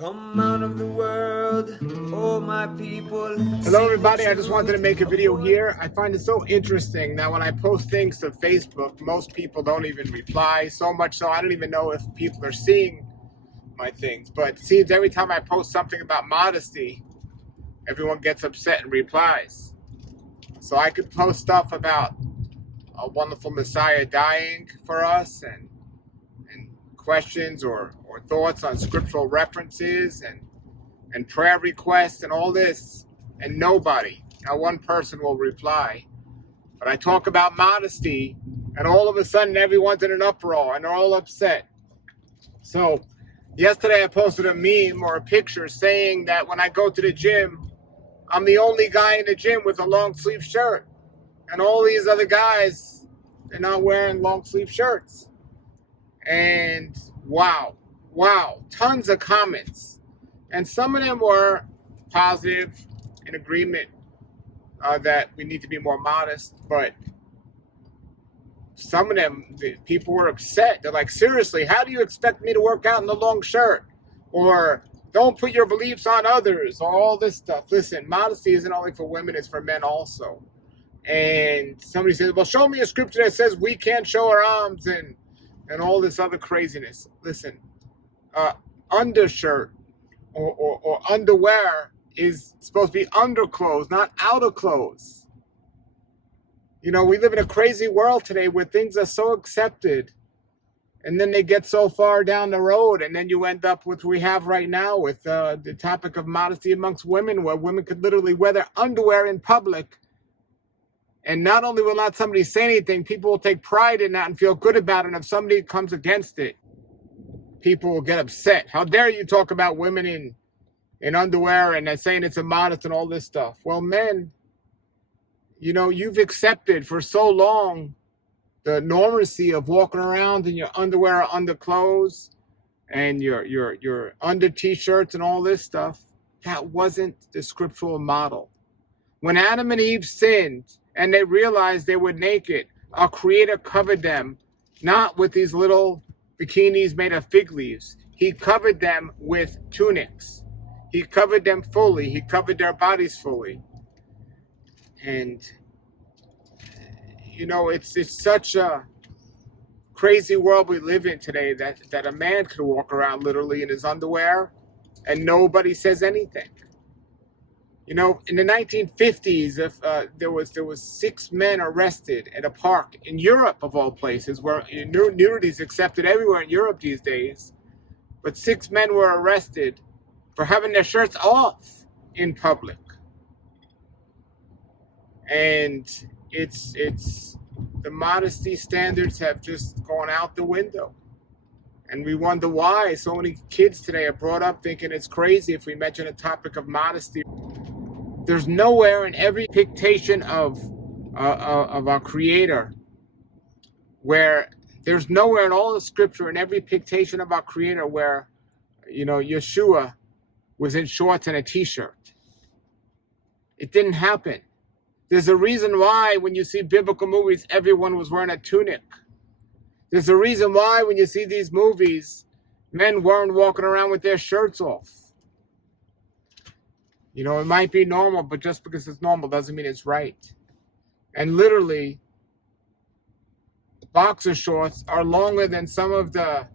Come out of the world, oh my people. Hello everybody, I just wanted to make a video here. I find it so interesting that when I post things to Facebook, most people don't even reply, so much so I don't even know if people are seeing my things. But it seems every time I post something about modesty, everyone gets upset and replies. So I could post stuff about a wonderful Messiah dying for us and questions or thoughts on scriptural references and prayer requests and all this, and nobody, not one person will reply. But I talk about modesty, and all of a sudden everyone's in an uproar and they're all upset. So yesterday I posted a meme or a picture saying that when I go to the gym, I'm the only guy in the gym with a long sleeve shirt, and all these other guys, they're not wearing long sleeve shirts. And wow, tons of comments. And some of them were positive, in agreement that we need to be more modest. But some of them, the people were upset. They're like, seriously, how do you expect me to work out in the long shirt? Or don't put your beliefs on others, or all this stuff. Listen, modesty isn't only for women, it's for men also. And somebody says, well, show me a scripture that says we can't show our arms and all this other craziness. Listen, undershirt or underwear is supposed to be underclothes, not outer clothes. You know, we live in a crazy world today where things are so accepted, and then they get so far down the road, and then you end up with what we have right now with the topic of modesty amongst women, where women could literally wear their underwear in public. And not only will not somebody say anything, people will take pride in that and feel good about it. And if somebody comes against it, people will get upset. How dare you talk about women in underwear and they're saying it's immodest and all this stuff. Well, men, you know, you've accepted for so long the normacy of walking around in your underwear or underclothes and your under t-shirts and all this stuff. That wasn't the scriptural model. When Adam and Eve sinned, and they realized they were naked, our Creator covered them, not with these little bikinis made of fig leaves. He covered them with tunics. He covered them fully. He covered their bodies fully. And, you know, it's such a crazy world we live in today that a man could walk around literally in his underwear and nobody says anything. You know, in the 1950s, there was 6 men arrested at a park in Europe, of all places, where nudity is accepted everywhere in Europe these days. But 6 men were arrested for having their shirts off in public. And it's the modesty standards have just gone out the window. And we wonder why so many kids today are brought up thinking it's crazy if we mention a topic of modesty. There's nowhere in every dictation of our Creator where there's nowhere in all the scripture in every dictation of our Creator where, you know, Yeshua was in shorts and a t-shirt. It didn't happen. There's a reason why when you see biblical movies, everyone was wearing a tunic. There's a reason why when you see these movies, men weren't walking around with their shirts off. You know, it might be normal, but just because it's normal doesn't mean it's right. And literally, boxer shorts are longer than some of the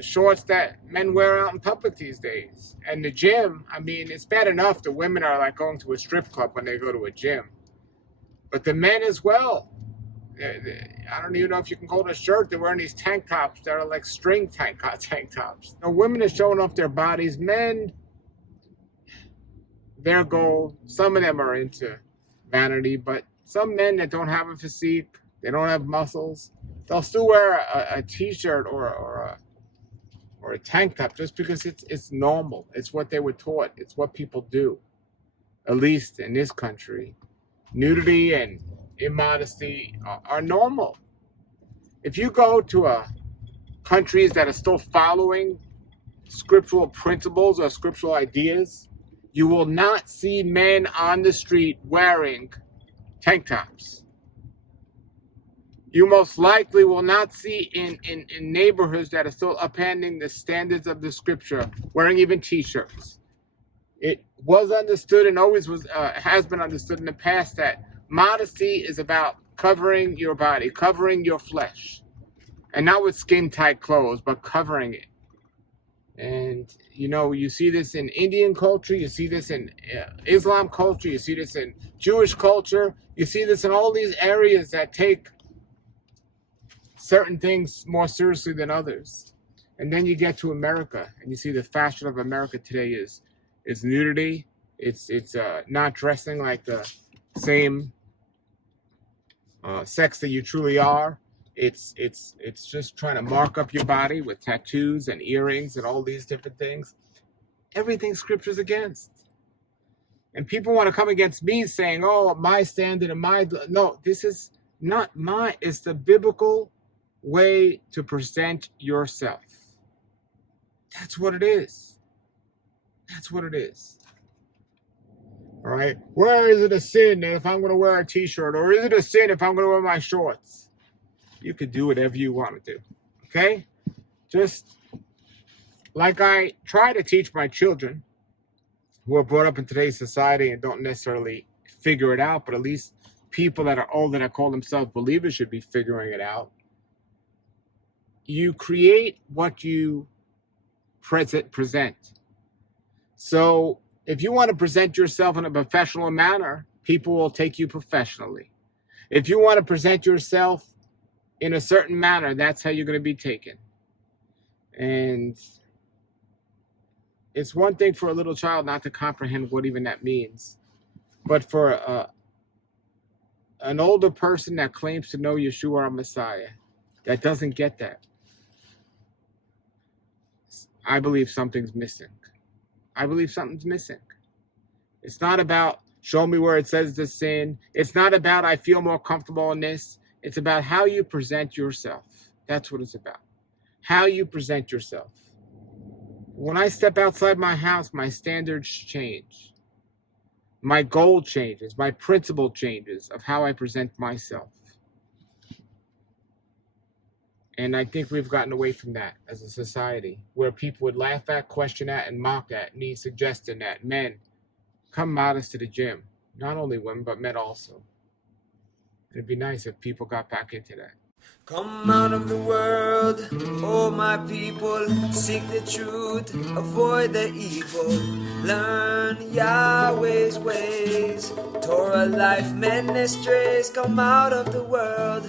shorts that men wear out in public these days. And the gym, I mean, it's bad enough the women are like going to a strip club when they go to a gym. But the men as well. I don't even know if you can call it a shirt. They're wearing these tank tops that are like string tank tops. Now, women are showing off their bodies. Men, their goal, some of them are into vanity, but some men that don't have a physique, they don't have muscles, they'll still wear a t-shirt or a tank top just because it's normal. It's what they were taught. It's what people do, at least in this country. Nudity and immodesty are normal. If you go to countries that are still following scriptural principles or scriptural ideas, you will not see men on the street wearing tank tops. You most likely will not see in neighborhoods that are still upholding the standards of the scripture, wearing even t-shirts. It was understood and always has been understood in the past that modesty is about covering your body, covering your flesh, and not with skin-tight clothes, but covering it. And you see this in Indian culture, you see this in Islam culture, you see this in Jewish culture, you see this in all these areas that take certain things more seriously than others. And then you get to America, and you see the fashion of America today is nudity. It's not dressing like the same sex that you truly are. It's just trying to mark up your body with tattoos and earrings and all these different things. Everything scripture's against. And people want to come against me saying, oh, my standard and no, this is not my, it's the biblical way to present yourself. That's what it is. That's what it is. All right. Where is it a sin if I'm going to wear a t-shirt? Or is it a sin if I'm going to wear my shorts? You could do whatever you want to do. Okay? Just like I try to teach my children who are brought up in today's society and don't necessarily figure it out, but at least people that are older that call themselves believers should be figuring it out. You create what you present. So if you want to present yourself in a professional manner, people will take you professionally. If you want to present yourself in a certain manner, that's how you're going to be taken. And it's one thing for a little child not to comprehend what even that means. But for an older person that claims to know Yeshua our Messiah, that doesn't get that, I believe something's missing. I believe something's missing. It's not about show me where it says the sin. It's not about I feel more comfortable in this. It's about how you present yourself. That's what it's about. How you present yourself. When I step outside my house, my standards change. My goal changes. My principle changes of how I present myself. And I think we've gotten away from that as a society, where people would laugh at, question at, and mock at me suggesting that men come modest to the gym. Not only women, but men also. It'd be nice if people got back into that. Come out of the world, oh my people, seek the truth, avoid the evil, learn Yahweh's ways, Torah Life Ministries. Come out of the world,